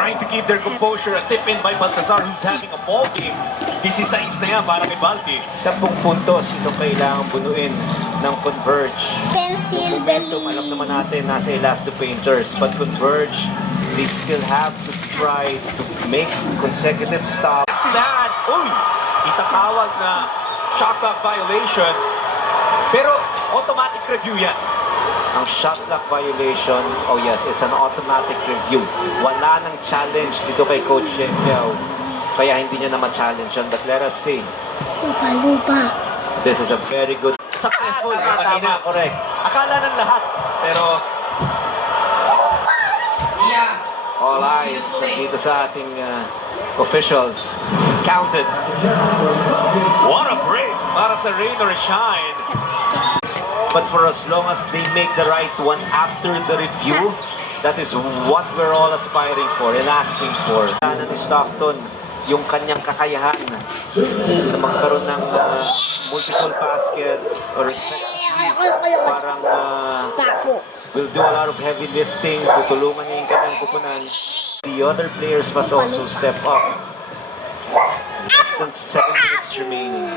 Trying to keep their composure, a tip in by Baltazar who's having a ball game. 16 na yan para kay Balti. 10 puntos ito kailangan bunuin ng Converge. Pencil Momentum, belly. alam naman natin, nasa Elasto Painters. But Converge, they still have to try to make consecutive stops. Stand! Uy! Itatawag na shot clock violation. Pero automatic review yan. Ang shot clock violation, oh yes, it's an automatic review. Wala nang challenge dito kay Coach Shen Piao. Kaya hindi niya na ma-challenge yun. But let us see. Lupa-lupa. This is a very good... Successful. Tama, correct. Akala ng lahat. Pero All eyes dito sa ating officials. Counted. what a break para sa rain or shine. But for as long as they make the right one after the review, that is what we're all aspiring for and asking for. Sana ni Stockton yung kanyang kakayahan na magkaroon ng multiple baskets or parang will do a lot of heavy lifting, tutulungan niya yung kanyang kupunan. The other players must also step up. Less than 7 minutes remaining.